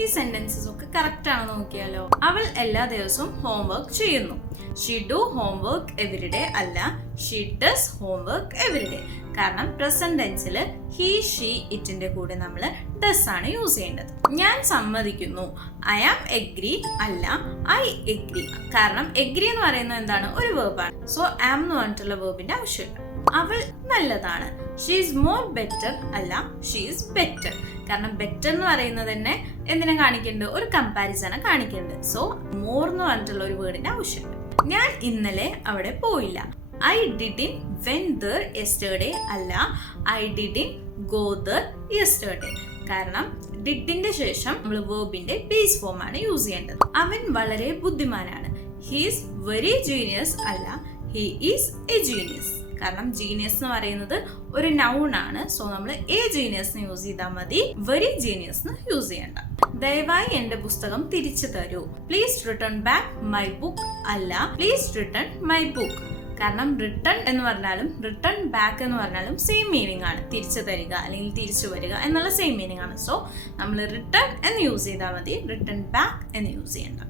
ഈ സെന്റൻസസ് ഒക്കെ കറക്റ്റ് ആണോ നോക്കിയാലോ. അവൾ എല്ലാ ദിവസവും ഹോംവർക്ക് ചെയ്യുന്നു. ഷീ ഡു ഹോംവർക്ക് എവരിഡേ അല്ല, ഷീ ഡസ് ഹോംവർക്ക് എവരിഡേ. കാരണം പ്രസന്റ് ടെൻസിൽ ഹി ഷീ ഇറ്റിന്റെ കൂടെ നമ്മൾ ഡസ് ആണ് യൂസ് ചെയ്യേണ്ടത്. ഞാൻ സമ്മതിക്കുന്നു. ഐ ആം എഗ്രി അല്ല, ഐ എഗ്രി. കാരണം എഗ്രി എന്ന് പറയുന്നത് എന്താണ്, ഒരു വേർബാണ്. സോ ആം എന്ന് പറഞ്ഞിട്ടുള്ള വേർബിന്റെ ആവശ്യമില്ല. അവൾ നല്ലതാണ്. ഷീ ഈസ് മോർ ബെറ്റർ അല്ല, ഷീ ഈസ് ബെറ്റർ. കാരണം ബെറ്റർ എന്ന് പറയുന്നത് തന്നെ എന്തിനാ കാണിക്കേണ്ടത്, ഒരു കമ്പാരിസൺ കാണിക്കേണ്ടത്. സോ മോർ എന്ന് പറഞ്ഞിട്ടുള്ള ഒരു വേർഡിന്റെ ആവശ്യമില്ല. ഞാൻ ഇന്നലെ അവിടെ പോയില്ല. I didn went there yesterday അല്ല, I didn go there yesterday. കാരണം ഡിഡിന്റെ ശേഷം നമ്മൾ വേർബിന്റെ ബേസ് ഫോം ആണ് യൂസ് ചെയ്യേണ്ടത്. അവൻ വളരെ ബുദ്ധിമാനാണ്. ഹി ഈസ് വെരി ജീനിയസ് അല്ല, ഹി ഈസ് എ ജീനിയസ്. കാരണം ജീനിയസ് എന്ന് പറയുന്നത് ഒരു നൗൺ ആണ്. സോ നമ്മൾ എ ജീനിയസ് യൂസ് ചെയ്താൽ മതി, വെരി ജീനിയസ് യൂസ് ചെയ്യണ്ട. ദയവായി എന്റെ പുസ്തകം തിരിച്ചു തരൂ. Please return back my book അല്ല, പ്ലീസ് റിട്ടേൺ മൈ ബുക്ക്. കാരണം റിട്ടേൺ എന്ന് പറഞ്ഞാലും റിട്ടേൺ ബാക്ക് എന്ന് പറഞ്ഞാലും സെയിം മീനിങ് ആണ്. തിരിച്ചു തരിക അല്ലെങ്കിൽ തിരിച്ചു വരിക എന്നുള്ള സെയിം മീനിങ് ആണ്. സോ നമ്മൾ റിട്ടേൺ എന്ന് യൂസ് ചെയ്താൽ മതി, റിട്ടേൺ ബാക്ക് എന്ന് യൂസ് ചെയ്യണ്ട.